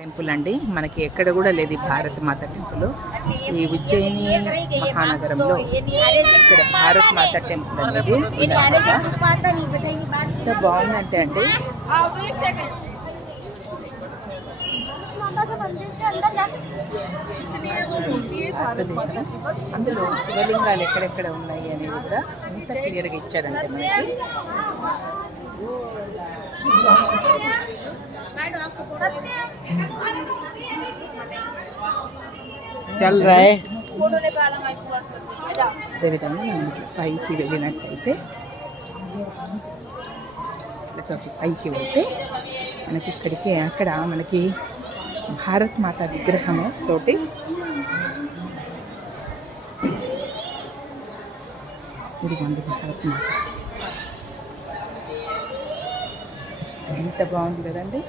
Temple అండి. మనకి ఎక్కడ కూడా లేదు భారత భారత్ మాత టెంపుల్. ఈ ఉజ్జయిని మహానగరంలో ఇక్కడ భారత్ మాత టెంపుల్ అనేది ఎంత బాగుందంటే అండి. అందులో శివలింగాలు ఎక్కడెక్కడ ఉన్నాయి అనేది కూడా ఎంత క్లియర్గా ఇచ్చారంటే మనకి. చల్ రాయ్ అదే విధంగా పైకి వెళ్ళినట్టయితే పైకి వెళ్తే మనకి ఇక్కడికి అక్కడ మనకి భారత్ మాత విగ్రహము తోటి ఇదిగోండి భారత్ మాత. ఎంత బాగుంది కదండి?